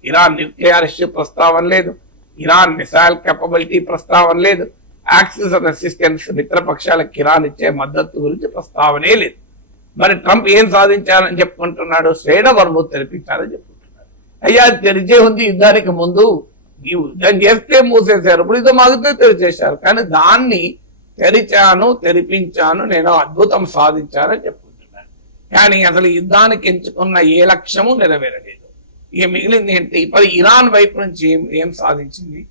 ఇరాన్ న్యూక్లియర్ ఇష్యూ ప్రస్తావన లేదు, ఇరాన్ మిసైల్ కెపబిలిటీ ప్రస్తావన లేదు, యాక్సిస్ ఆఫ్ రెసిస్టెన్స్ మిత్రపక్షాలకు ఇరాన్ ఇచ్చే మద్దతు గురించి ప్రస్తావనే లేదు. మరి ట్రంప్ ఏం సాధించారని చెప్పుకుంటున్నాడు, శ్రేణ వర్మ తెరిపించారని చెప్పుకుంటున్నాడు. అయ్యా తెరిచే ఉంది, యుద్ధానికి ముందు నీవు యుద్ధం చేస్తే మూసేశారు, ఇప్పుడు యుద్ధం ఆగితే తెరిచేశారు. కానీ దాన్ని తెరిపించాను, నేను అద్భుతం సాధించానని చెప్పుకుంటున్నాను. కానీ అసలు యుద్ధానికి ఎంచుకున్న ఏ లక్ష్యము నెరవేరలేదు. ఇక మిగిలింది ఏంటి, ఇప్పుడు ఇరాన్ వైపు నుంచి ఏం సాధించింది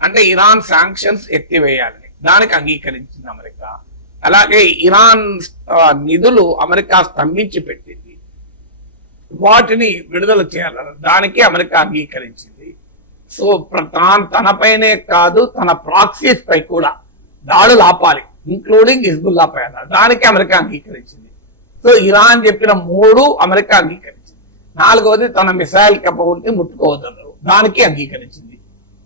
అంటే ఇరాన్ శాంక్షన్స్ ఎత్తివేయాలని దానికి అంగీకరించింది అమెరికా. అలాగే ఇరాన్ నిధులు అమెరికా స్తంభించి పెట్టింది, వాటిని విడుదల చేయాలని దానికి అమెరికా అంగీకరించింది. సో తనపైనే కాదు తన ప్రాక్సీస్ పై కూడా దాడులు ఆపాలి, ఇంక్లూడింగ్ హిజ్బుల్లా పైన, దానికి అమెరికా అంగీకరించింది. సో ఇరాన్ చెప్పిన 3 అమెరికా అంగీకరించింది. 4వది తన మిసైల్ కెపబిలిటీ ముట్టుకోవద్దన్నారు, దానికి అంగీకరించింది.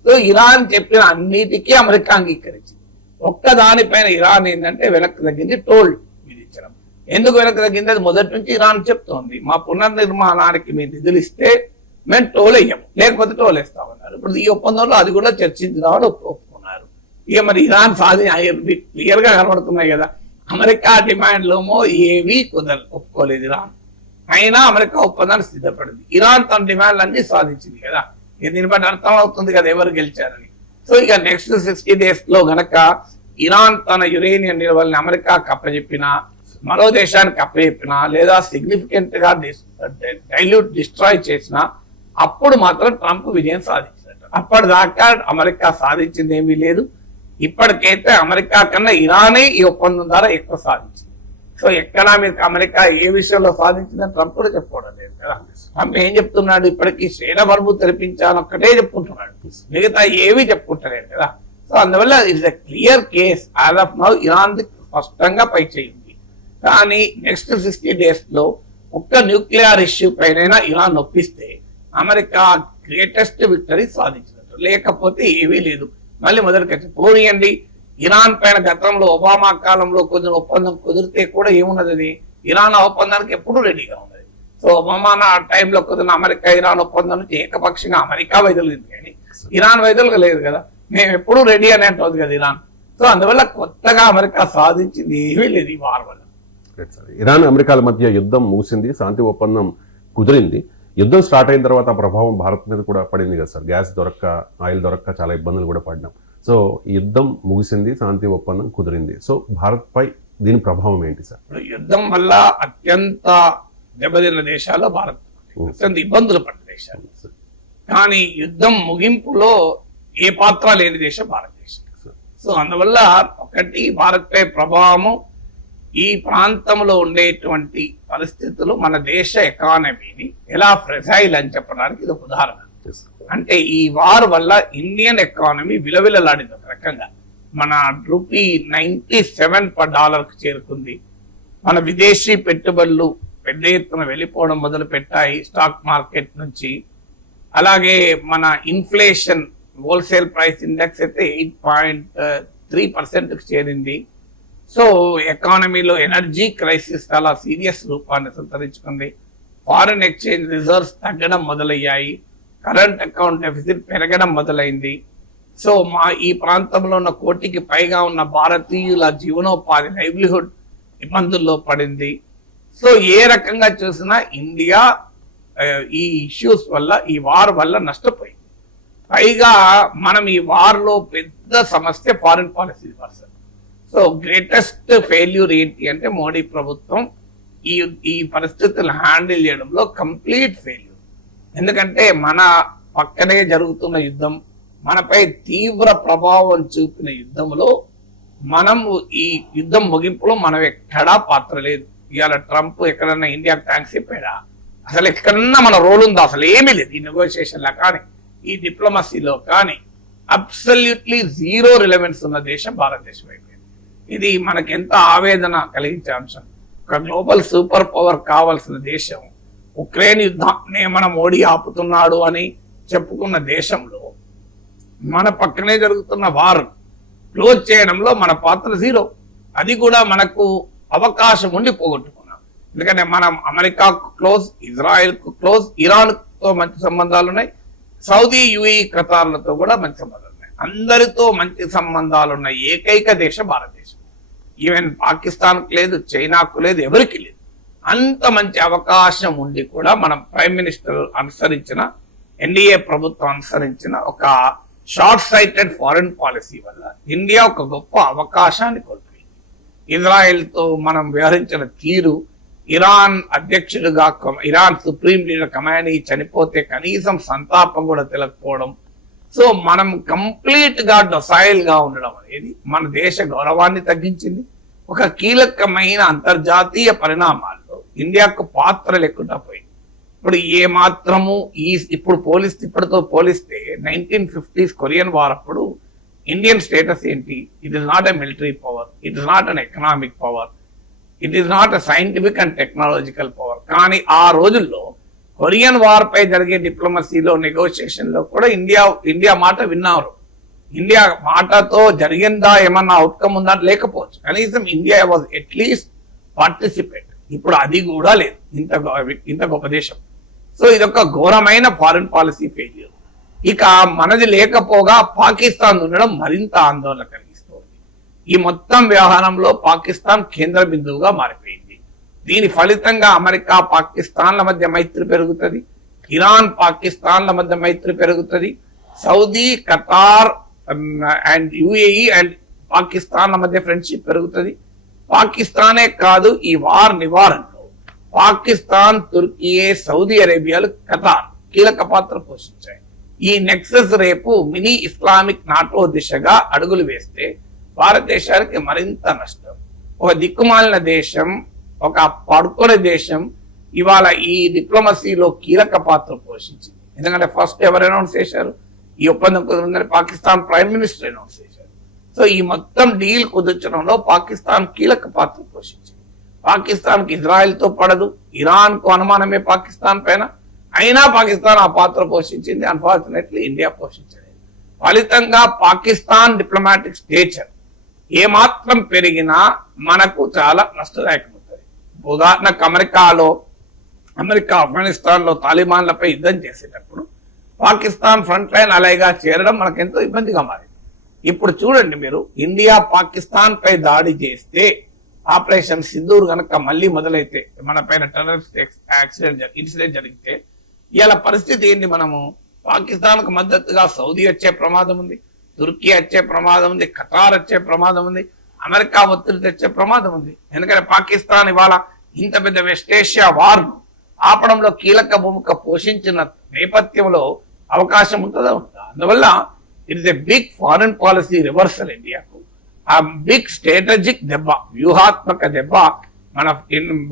సో ఇరాన్ చెప్పిన అన్నిటికీ అమెరికా అంగీకరించింది. ఒక్క దానిపైన ఇరాన్ ఏంటంటే వెనక్కి తగ్గింది, టోల్ విధించడం. ఎందుకు వెనక్కి తగ్గింది, అది మొదటి నుంచి ఇరాన్ చెప్తోంది, మా పునర్నిర్మాణానికి మీరు నిధులు ఇస్తే మేము టోల్ వేయము, లేకపోతే టోల్ వేస్తామన్నారు. ఇప్పుడు ఈ ఒప్పందంలో అది కూడా చర్చించుదామని ఒప్పుకున్నారు. ఇక మరి ఇరాన్ క్లియర్ గా కనబడుతున్నాయి కదా. అమెరికా డిమాండ్లోమో ఏవి ఒప్పుకోలేదు ఇరాన్. అయినా అమెరికా ఒప్పందాన్ని సిద్ధపడింది. ఇరాన్ తన డిమాండ్లు అన్ని సాధించింది కదా, దీన్ని బట్టి అర్థం అవుతుంది కదా ఎవరు గెలిచారని. సో ఇక నెక్స్ట్ 60 days లో గనక ఇరాన్ తన యురేనియం నిల్వల్ని అమెరికాకి అప్పచెప్పినా, మరో దేశానికి అప్పచెప్పినా, లేదా సిగ్నిఫికెంట్ గా డిస్ట్రాయ్ చేసినా, అప్పుడు మాత్రం ట్రంప్ విజయం సాధించినట్టు. అప్పటిదాకా అమెరికా సాధించింది ఏమీ లేదు. ఇప్పటికైతే అమెరికా కన్నా ఇరానే ఈ ఒప్పందం ద్వారా ఎక్కువ సాధించింది. సో ఎకనామిక్ అమెరికా ఏ విషయంలో సాధించిందని ట్రంప్ కూడా చెప్పుకోవడం లేదు కదా. ట్రంప్ ఏం చెప్తున్నాడు, ఇప్పటికీ శ్రేణ బరువు తెరిపించాలని ఒక్కటే చెప్పుకుంటున్నాడు, మిగతా ఏవి చెప్పుకుంటలేడు కదా. సో అందువల్ల it's a clear case as of now Iran స్పష్టంగా పై చేయింది. కానీ నెక్స్ట్ 60 days లో ఒక్క న్యూక్లియర్ ఇష్యూ పైన ఇరాన్ ఒప్పిస్తే అమెరికా గ్రేటెస్ట్ విక్టరీ సాధించినట్టు, లేకపోతే ఏమీ లేదు. మళ్ళీ మొదటికి పోనీయండి, ఇరాన్ పైన గతంలో ఒబామా కాలంలో కొంచెం ఒప్పందం కుదిరితే కూడా ఏమున్నది, అది ఇరాన్ ఒప్పందానికి ఎప్పుడూ రెడీగా ఉన్నది. సో ఒబామా టైంలో కుదిరిన అమెరికా ఇరాన్ ఒప్పందం నుంచి ఏకపక్షంగా అమెరికా వైదొలింది, కానీ ఇరాన్ వైదొలగా లేదు కదా. మేము ఎప్పుడూ రెడీ అని అంటుంది కదా ఇరాన్. సో అందువల్ల కొత్తగా అమెరికా సాధించింది ఏమీ లేదు ఈ వార్ వల్ల. ఇరాన్ అమెరికాల మధ్య యుద్ధం ముగిసింది, శాంతి ఒప్పందం కుదిరింది. యుద్ధం స్టార్ట్ అయిన తర్వాత ఆ ప్రభావం భారత్ మీద కూడా పడింది కదా సార్. గ్యాస్ దొరక్క, ఆయిల్ దొరక్క చాలా ఇబ్బందులు కూడా పడ్డాం. సో యుద్ధం ముగిసింది, శాంతి ఒప్పందం కుదిరింది. సో భారత్ పై దీని ప్రభావం ఏంటి సార్? యుద్ధం వల్ల అత్యంత దెబ్బతిన్న దేశాలు భారత్, అత్యంత ఇబ్బందులు పడ్డ దేశాలు. కానీ యుద్ధం ముగింపులో ఏ పాత్ర లేని దేశం భారతదేశం. సో అందువల్ల ఒకటి భారత్ పై ప్రభావము, ఈ ప్రాంతంలో ఉండేటువంటి పరిస్థితులు మన దేశ ఎకానమీని ఎలా ఫ్రెజైల్ అని చెప్పడానికి ఇది ఒక ఉదాహరణ. అంటే ఈ వార్ వల్ల ఇండియన్ ఎకానమీ విలవిలలాడింది ఒక రకంగా. మన రూపీ 97 పర్ డాలర్కి చేరుకుంది. మన విదేశీ పెట్టుబడులు పెద్ద ఎత్తున వెళ్ళిపోవడం మొదలు పెట్టాయి స్టాక్ మార్కెట్ నుంచి. అలాగే మన ఇన్ఫ్లేషన్ హోల్సేల్ ప్రైస్ ఇండెక్స్ అయితే 8.3%కి చేరింది. సో ఎకానమీలో ఎనర్జీ క్రైసిస్ చాలా సీరియస్ రూపాన్ని సంతరించుకుంది. ఫారిన్ ఎక్స్చేంజ్ రిజర్వ్స్ తగ్గడం మొదలయ్యాయి, కరెంట్ అకౌంట్ డెఫిసిట్ పెరగడం మొదలైంది. సో ఈ ప్రాంతంలో ఉన్న 1 కోటికి పైగా ఉన్న భారతీయుల జీవనోపాధి, లైవ్లీహుడ్ ఇబ్బందుల్లో పడింది. సో ఏ రకంగా చూసినా ఇండియా ఈ ఇష్యూస్ వల్ల, ఈ వార్ వల్ల నష్టపోయింది. పైగా మనం ఈ వార్లో పెద్ద సమస్య foreign policy reversal. So greatest failure ఏంటి అంటే మోడీ ప్రభుత్వం ఈ పరిస్థితులను హ్యాండిల్ చేయడంలో కంప్లీట్ ఫెయిల్యూర్. ఎందుకంటే మన పక్కనే జరుగుతున్న యుద్ధం, మనపై తీవ్ర ప్రభావం చూపిన యుద్ధంలో మనము ఈ యుద్ధం ముగింపులో మనం ఎక్కడా పాత్ర లేదు. ఇవాళ ట్రంప్ ఎక్కడన్నా ఇండియాకి థ్యాంక్స్ చెప్పాడా? అసలు ఎక్కడన్నా మన రోల్ ఉందా? అసలు ఏమీ లేదు. ఈ నెగోషియేషన్లో కానీ, ఈ డిప్లొమసీలో కానీ అబ్సల్యూట్లీ జీరో రిలవెన్స్ ఉన్న దేశం భారతదేశం అయిపోయింది. ఇది మనకెంత ఆవేదన కలిగించే అంశం. ఒక గ్లోబల్ సూపర్ పవర్ కావాల్సిన దేశం ఉక్రెయిన్ యుద్ధాన్ని మన మోడీ ఆపుతున్నాడు అని చెప్పుకున్న దేశంలో మన పక్కనే జరుగుతున్న వార్ క్లోజ్ చేయడంలో మన పాత్ర జీరో. అది కూడా మనకు అవకాశం ఉండి పోగొట్టుకున్నాం. ఎందుకంటే మనం అమెరికాకు క్లోజ్, ఇజ్రాయెల్కు క్లోజ్, ఇరాన్తో మంచి సంబంధాలు ఉన్నాయి, సౌదీ, యుఏఈ, ఖతార్లతో కూడా మంచి సంబంధాలు ఉన్నాయి. అందరితో మంచి సంబంధాలు ఉన్న ఏకైక దేశం భారతదేశం. ఈవెన్ పాకిస్తాన్కు లేదు, చైనాకు లేదు, ఎవరికి లేదు. అంత మంచి అవకాశం ఉండి కూడా మనం ప్రైమ్ మినిస్టర్ అనుసరించిన, ఎన్డీఏ ప్రభుత్వం అనుసరించిన ఒక షార్ట్ సైటెడ్ ఫారిన్ పాలసీ వల్ల ఇండియా ఒక గొప్ప అవకాశాన్ని కోల్పోయింది. ఇజ్రాయెల్తో మనం వ్యవహరించిన తీరు, ఇరాన్ అధ్యక్షుడిగా ఇరాన్ సుప్రీం లీడర్ ఖమేనీ చనిపోతే కనీసం సంతాపం కూడా తెలియకపోవడం. సో మనం కంప్లీట్ గా డొసైల్ గా ఉండడం అనేది మన దేశ గౌరవాన్ని తగ్గించింది. ఒక కీలకమైన అంతర్జాతీయ పరిణామాల్లో ఇండియాకు పాత్ర లేకుండా పోయింది. ఇప్పుడు ఏ మాత్రము ఇప్పటితో పోలిస్తే 1950s కొరియన్ వార్ అప్పుడు ఇండియన్ స్టేటస్ ఏంటి? It is not a military power, it is not an economic power, it is not a scientific and technological power. కానీ ఆ రోజుల్లో కొరియన్ వార్ పై జరిగే డిప్లొమసీలో, నెగోషియేషన్ లో కూడా ఇండియా మాట విన్నారు. ఇండియా మాటతో జరిగిందా, ఏమన్నా అవుట్కమ్ ఉందా లేకపోవచ్చు, కనీసం ఇండియా వాజ్ అట్లీస్ట్ పార్టిసిపేట్. ఇప్పుడు అది కూడా లేదు, ఇంత గొప్ప దేశం. సో ఇదొక ఘోరమైన ఫారిన్ పాలసీ ఫెయిల్యూర్. ఇక మనది లేకపోగా పాకిస్తాన్ ఉండడం మరింత ఆందోళన కలిగిస్తుంది. ఈ మొత్తం వ్యవహారంలో పాకిస్తాన్ కేంద్ర బిందువుగా మారిపోయింది. దీని ఫలితంగా అమెరికా పాకిస్తాన్ల మధ్య మైత్రి పెరుగుతుంది, ఇరాన్ పాకిస్తాన్ల మధ్య మైత్రి పెరుగుతుంది, Saudi Qatar and UAE and పాకిస్తాన్ల మధ్య ఫ్రెండ్షిప్ పెరుగుతుంది. పాకిస్తానే కాదు, ఈ వార్ నివారణలో పాకిస్తాన్, తుర్కీయే, సౌదీ అరేబియాలు, ఖతార్ కీలక పాత్ర పోషించాయి. ఈ నెక్సస్ రేపు మినీ ఇస్లామిక్ నాటో దిశగా అడుగులు వేస్తే భారతదేశానికి మరింత నష్టం. ఒక దిక్కుమాలిన దేశం, ఒక పడుకునే దేశం ఇవాళ ఈ డిప్లొమసీలో కీలక పాత్ర పోషించింది. ఎందుకంటే ఫస్ట్ ఎవరు అనౌన్స్ చేశారు ఈ ఒప్పందం కుదిరిందని? పాకిస్తాన్ ప్రైమ్ మినిస్టర్ అనౌన్స్ చేశారు. సో ఈ మొత్తం డీల్ కుదిర్చడంలో పాకిస్తాన్ కీలక పాత్ర పోషించింది. పాకిస్తాన్కి ఇజ్రాయెల్తో పడదు, ఇరాన్కు అనుమానమే పాకిస్తాన్ పైన, అయినా పాకిస్తాన్ ఆ పాత్ర పోషించింది. అన్ఫార్చునేట్లీ ఇండియా పోషించలేదు. ఫలితంగా పాకిస్తాన్ డిప్లొమాటిక్ స్టేచర్ ఏమాత్రం పెరిగినా మనకు చాలా నష్టదాయకమవుతుంది. ఉదాహరణకు అమెరికా ఆఫ్ఘనిస్తాన్ లో తాలిబాన్లపై యుద్ధం చేసేటప్పుడు పాకిస్తాన్ ఫ్రంట్ లైన్ అలైగా చేరడం మనకెంతో ఇబ్బందిగా మారింది. ఇప్పుడు చూడండి మీరు, ఇండియా పాకిస్తాన్ పై దాడి చేస్తే, ఆపరేషన్ సింధూర్ గనక మళ్ళీ మొదలైతే, మన పైన టెర్రరిస్ట్ ఇన్సిడెంట్ జరిగితే ఇలా పరిస్థితి ఏంటి? మనము పాకిస్తాన్ కు మద్దతుగా సౌదీ వచ్చే ప్రమాదం ఉంది, తుర్కీ వచ్చే ప్రమాదం ఉంది, ఖతార్ వచ్చే ప్రమాదం ఉంది, అమెరికా ఒత్తిడి తెచ్చే ప్రమాదం ఉంది. ఎందుకంటే పాకిస్తాన్ ఇవాళ ఇంత పెద్ద వెస్ట్ ఏషియా వార్ ఆపడంలో కీలక భూమిక పోషించిన నేపథ్యంలో అవకాశం ఉంటుందా? అందువల్ల it is a big foreign policy reversal ఇండియాకు. ఆ బిగ్ స్ట్రాటజిక్ దెబ్బ, వ్యూహాత్మక దెబ్బ మన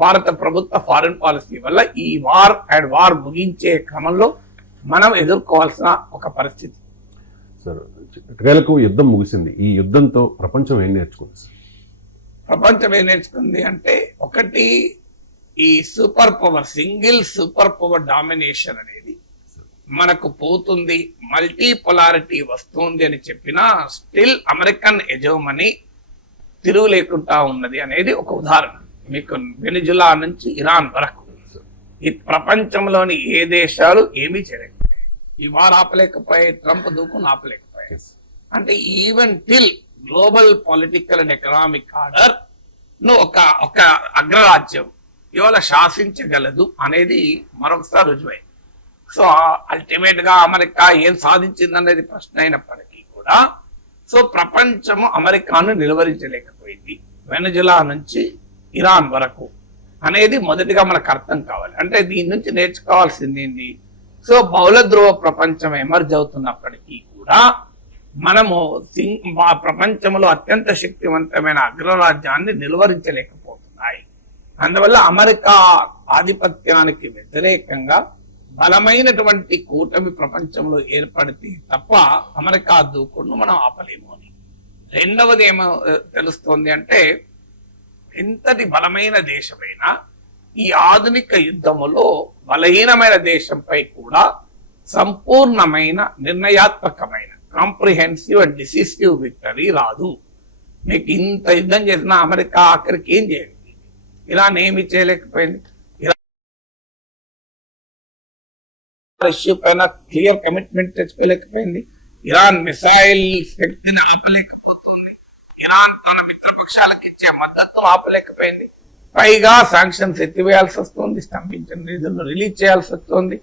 భారత ప్రభుత్వ ఫారెన్ పాలసీ వల్ల ఈ వార్ ముగించే క్రమంలో మనం ఎదుర్కోవాల్సిన ఒక పరిస్థితి. సార్, ఎట్టకేలకు యుద్ధం ముగిసింది. ఈ యుద్ధంతో ప్రపంచం ఏం నేర్చుకుంది? ప్రపంచం ఏం నేర్చుకుంది అంటే, ఒకటి, ఈ సింగిల్ సూపర్ పవర్ డామినేషన్ అనేది మనకు పోతుంది, మల్టీ పొలారిటీ వస్తుంది అని చెప్పినా స్టిల్ అమెరికన్ ఎజోమనీ తిరుగు లేకుండా ఉన్నది అనేది ఒక ఉదాహరణ. మీకు వెనిజులా నుంచి ఇరాన్ వరకు ఈ ప్రపంచంలోని ఏ దేశాలు ఏమీ చేయలేకపోయాయి. ఈ వార్ ఆపలేకపోయాయి, ట్రంప్ దూకును ఆపలేకపోయాయి. అంటే even till global political and economic order ను ఒక అగ్రరాజ్యం ఇవాళ శాసించగలదు అనేది మరొకసారి రుజువైంది. సో అల్టిమేట్ గా అమెరికా ఏం సాధించింది అనేది ప్రశ్న అయినప్పటికీ కూడా, సో ప్రపంచము అమెరికాను నిలువరించలేకపోయింది వెనజులా నుంచి ఇరాన్ వరకు అనేది మొదటిగా మనకు అర్థం కావాలి. అంటే దీని నుంచి నేర్చుకోవాల్సింది ఏంటి? సో బహుళ ధ్రువ ప్రపంచం ఎమర్జ్ అవుతున్నప్పటికీ కూడా మనము ప్రపంచంలో అత్యంత శక్తివంతమైన అగ్రరాజ్యాన్ని నిలువరించలేకపోతున్నాయి. అందువల్ల అమెరికా ఆధిపత్యానికి వ్యతిరేకంగా బలమైనటువంటి కూటమి ప్రపంచంలో ఏర్పడితే తప్ప అమెరికా దూకుడును మనం ఆపలేము అని. రెండవది ఏమో తెలుస్తోంది అంటే, ఎంతటి బలమైన దేశమైనా ఈ ఆధునిక యుద్ధములో బలహీనమైన దేశంపై కూడా సంపూర్ణమైన నిర్ణయాత్మకమైన కాంప్రిహెన్సివ్ అండ్ డిసిసివ్ విక్టరీ రాదు. మీకు ఇంత యుద్ధం చేసిన అమెరికా ఆఖరికి ఏం చేయాలి? ఇరాన్ ఏమి చేయలేకపోయింది, ఇష్యూ పైన క్లియర్ కమిట్మెంట్ తెచ్చుకోలేకపోయింది, ఇరాన్ మిసైల్ శక్తిని ఆపలేకపోతుంది, ఇరాన్ తన మిత్రపక్షాలకు ఇచ్చే మద్దతును ఆపలేకపోయింది, పైగా శాంక్షన్స్ ఎత్తివేయాల్సి వస్తుంది, స్తంభించిన నిధులను రిలీజ్ చేయాల్సి వస్తుంది,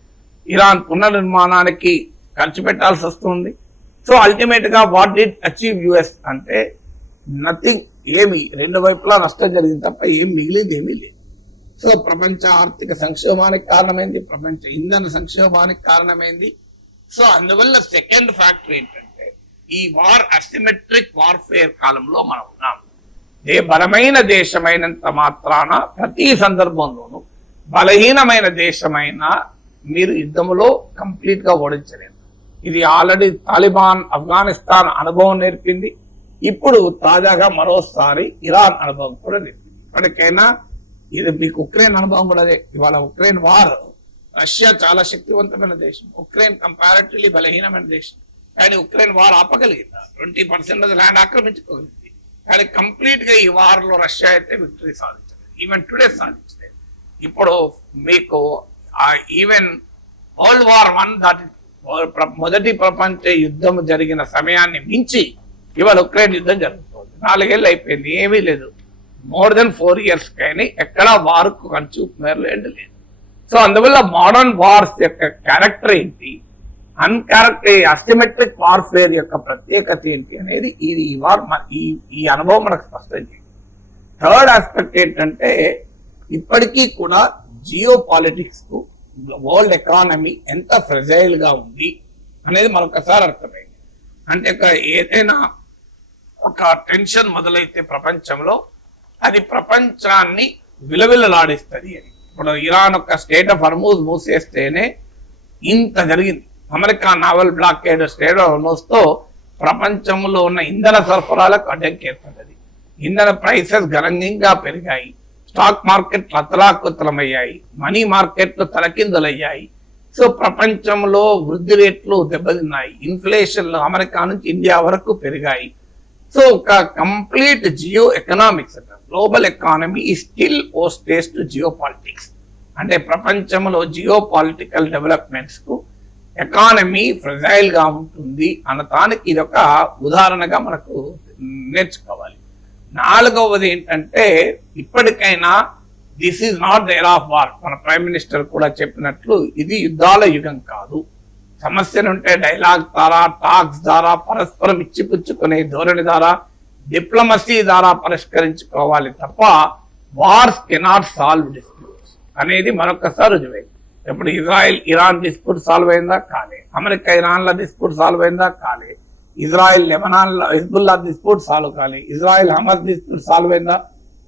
ఇరాన్ పునర్నిర్మాణానికి ఖర్చు పెట్టాల్సి వస్తుంది. సో అల్టిమేట్ గా వాట్ డిడ్ అచీవ్ యుఎస్ అంటే నథింగ్. ఏమి రెండు వైపులా నష్టం జరిగింది తప్ప ఏం మిగిలింది ఏమీ లేదు. సో ప్రపంచ ఆర్థిక సంక్షోభానికి కారణమైంది, ప్రపంచ ఇంధన సంక్షోభానికి కారణమైంది. సో అందువల్ల సెకండ్ ఫ్యాక్టర్ ఏంటంటే, ఈ అసిమెట్రిక్ వార్ఫేర్ కాలంలో మనం ఉన్నాము. బలమైన దేశమైనంత మాత్రాన ప్రతి సందర్భంలోనూ బలహీనమైన దేశమైనా మీరు యుద్ధంలో కంప్లీట్ గా ఓడించలేదు. ఇది ఆల్రెడీ తాలిబాన్ ఆఫ్ఘనిస్తాన్ అనుభవం నేర్పింది. ఇప్పుడు తాజాగా మరోసారి ఇరాన్ అనుభవం కూడా నేర్పింది. ఇప్పటికైనా ఇది మీకు ఉక్రెయిన్ అనుభవం కూడా అదే. ఇవాళ ఉక్రెయిన్ వార్, రష్యా చాలా శక్తివంతమైన దేశం, ఉక్రెయిన్ కంపారిటివ్లీ బలహీనమైన దేశం. కానీ ఉక్రెయిన్ వార్ ఆపగలిగిందా? 20% ల్యాండ్ ఆక్రమించుకోగలిగింది. కానీ కంప్లీట్ గా ఈ వార్ లో రష్యా అయితే విక్టరీ సాధించలేదు, ఈవెన్ టుడే సాధించలేదు. ఇప్పుడు మీకు ఈవెన్ వరల్డ్ వార్ 1 దాటి మొదటి ప్రపంచ యుద్ధం జరిగిన సమయాన్ని మించి ఇవాళ ఉక్రెయిన్ యుద్ధం జరుగుతుంది. 4 ఏళ్ళు అయిపోయింది, ఏమీ లేదు. మోర్ దెన్ 4 years కానీ ఎక్కడ వార్కు కంచు మేరలు ఎండ్ లేదు. సో అందువల్ల మోడర్న్ వార్స్ యొక్క క్యారెక్టర్ ఏంటి, అసిమెట్రిక్ వార్ఫేర్ యొక్క ప్రత్యేకత ఏంటి అనేది ఈ అనుభవం మనకు స్పష్టం చేయండి. థర్డ్ ఆస్పెక్ట్ ఏంటంటే ఇప్పటికీ కూడా జియో పాలిటిక్స్ కు వరల్డ్ ఎకానమీ ఎంత ఫ్రెజైల్ గా ఉంది అనేది మరొకసారి అర్థమైంది. అంటే ఏదైనా ఒక టెన్షన్ మొదలైతే ప్రపంచంలో అది ప్రపంచాన్ని విలవిలలాడిస్తుంది అని. ఇప్పుడు ఇరాన్ ఒక స్టేట్ ఆఫ్ హర్మూజ్ మూసేస్తేనే ఇంత జరిగింది. America naval blockade strait of Hormuz తో ప్రపంచంలో ఉన్న ఇంధన సరఫరాలకు అడ్డంకి ఏర్పడ్డది. ఇంధన ప్రైసెస్ గణనీయంగా పెరిగాయి, స్టాక్ మార్కెట్లు అతలాకుతలమయ్యాయి, మనీ మార్కెట్లు తలకిందులయ్యాయి. సో ప్రపంచంలో వృద్ధి రేట్లు దెబ్బతిన్నాయి, ఇన్ఫ్లేషన్లు అమెరికా నుంచి ఇండియా వరకు పెరిగాయి. సో ఒక కంప్లీట్ జియో ఎకనామిక్స్ అంటారు. గ్లోబల్ ఎకానమీ ఈ స్టిల్ ఓస్టేజ్ టు జియో పాలిటిక్స్. అంటే ప్రపంచంలో జియో పొలిటికల్ డెవలప్మెంట్స్ కు ఎకానమీ ఫ్రెజైల్ గా ఉంటుంది అన్నదానికి ఇది ఒక ఉదాహరణగా మనకు నేర్చుకోవాలి. నాలుగవది ఏంటంటే ఇప్పటికైనా this is not the era of war. మన ప్రైమ్ మినిస్టర్ కూడా చెప్పినట్లు ఇది యుద్ధాల యుగం కాదు. సమస్యలుంటే డైలాగ్ ద్వారా, టాక్స్ ద్వారా, పరస్పరం ఇచ్చిపుచ్చుకునే ధోరణి ద్వారా, డిప్లొమసీ ద్వారా పరిష్కరించుకోవాలి తప్ప వార్స్ కెనాట్ సాల్వ్ డిస్ప్యూట్స్ అనేది మరొకసారి రుజువైంది. ఇప్పుడు ఇజ్రాయెల్ ఇరాన్ డిస్ప్యూట్ సాల్వ్ అయిందా? కాలే. అమెరికా ఇరాన్ల డిస్ప్యూట్ సాల్వ్ అయిందా? కాలే. Israel Lebanon Hezbollah dispute solve కాలే. ఇజ్రాయెల్ హమాస్ డిస్ప్యూట్ సాల్వ్ అయిందా?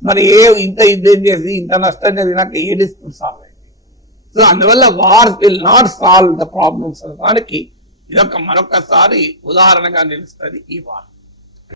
మరి ఇంత యుద్ధం చేసి ఇంత నష్టం జరిగినాక ఏ డిస్ప్యూట్ సాల్వ్ అయింది? సో అందువల్ల wars will not solve the problems. దానికి ఇదొక మరొకసారి ఉదాహరణగా నిలుస్తుంది ఈ వార్.